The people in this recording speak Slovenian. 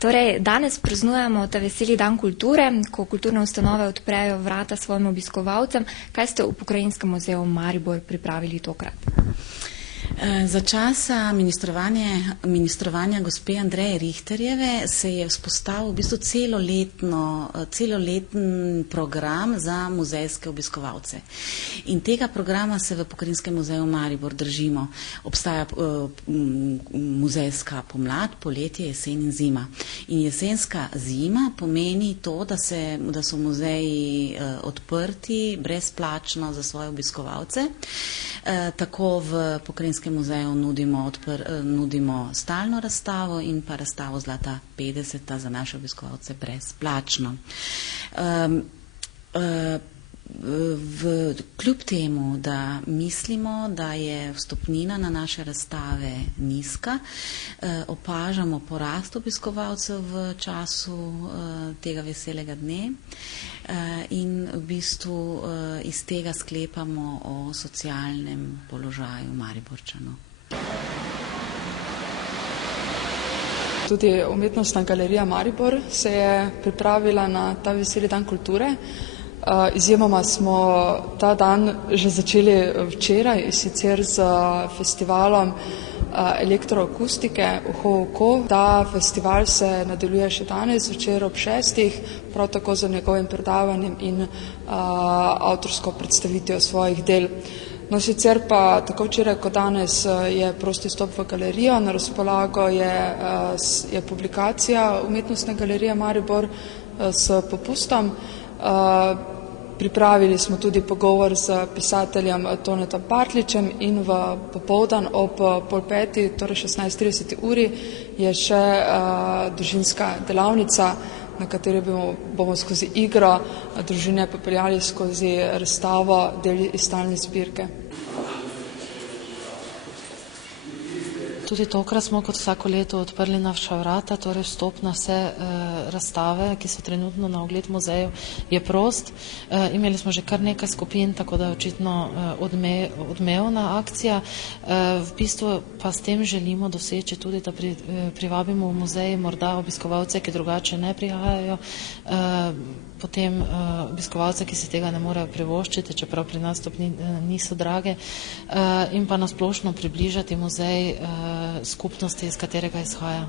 Torej, danes praznujemo ta veseli dan kulture, ko kulturne ustanove odprejo vrata svojim obiskovalcem. Kaj ste v Pokrajinskem muzeju Maribor pripravili tokrat? Za časa ministrovanja gospe Andreje Richterjeve se je vzpostavil v bistvu celoleten program za muzejske obiskovalce. In tega programa se v Pokrajinskem muzeju Maribor držimo. Obstaja muzejska pomlad, poletje, jesen in zima. In jesenska zima pomeni to, da so muzeji odprti brezplačno za svoje obiskovalce. Tako v Pokrajinskem muzeju nudimo stalno razstavo in pa razstavo Zlata 50 za naše obiskovalce brezplačno. Kljub temu, da mislimo, da je vstopnina na naše razstave nizka, opažamo porast obiskovalcev v času tega veselega dne in v bistvu iz tega sklepamo o socialnem položaju Mariborčanov. Tudi Umetnostna galerija Maribor se je pripravila na ta veseli dan kulture. Izjemoma smo ta dan že začeli včeraj, sicer z festivalom elektroakustike Uho v oko. Ta festival se nadaljuje še danes večer ob 6, prav tako z njegovim predavanjem in avtorsko predstavitvijo svojih del. No, sicer pa tako včeraj kot danes je prosti stop v galerijo, na razpolago je publikacija Umetnostne galerije Maribor s popustom. Pripravili smo tudi pogovor z pisateljem Tonetom Partličem in v popoldan ob 4:30, torej 16:30 uri, je še družinska delavnica, na kateri bomo skozi igro družine popeljali skozi razstavo del iz stalne zbirke. Tudi tokrat smo kot vsako leto odprli naša vrata, torej vstop na vse razstave, ki so trenutno na ogled muzeju, je prost. Imeli smo že kar nekaj skupin, tako da je očitno odmevna akcija. V bistvu pa s tem želimo doseči tudi, da privabimo v muzej morda obiskovalce, ki drugače ne prihajajo, potem obiskovalce, ki si tega ne morejo privoščiti, čeprav pri nas niso drage, in pa nasplošno približati muzej skupnosti, iz katerega izhaja.